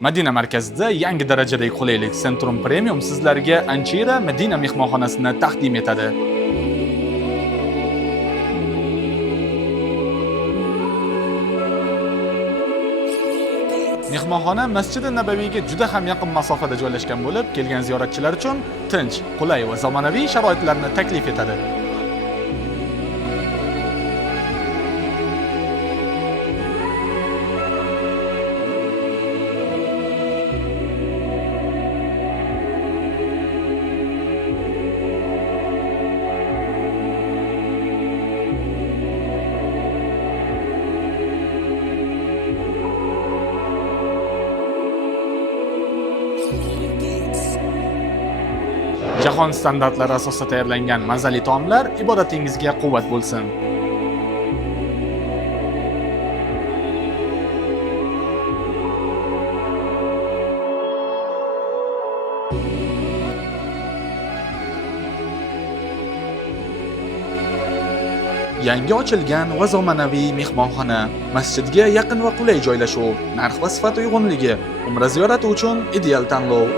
Madina markazida yangi darajadagi qulaylik Centrum Premium sizlarga Anchira Madina mehmonxonasini taqdim etadi. Mehmonxona Masjid-i Nabaviyga juda ham yaqin masofada joylashgan bo'lib, kelgan ziyoratchilar uchun tinch, qulay va zamonaviy sharoitlarni taklif etadi. Jahon standartlari asosida tayyorlangan mazali taomlar ibodatingizga quvvat bo'lsin. Yangi ochilgan va zamonaviy mehmonxona, masjidga yaqin va qulay joylashuv, narx va sifat uyg'unligi, umra ziyorati uchun ideal tanlov.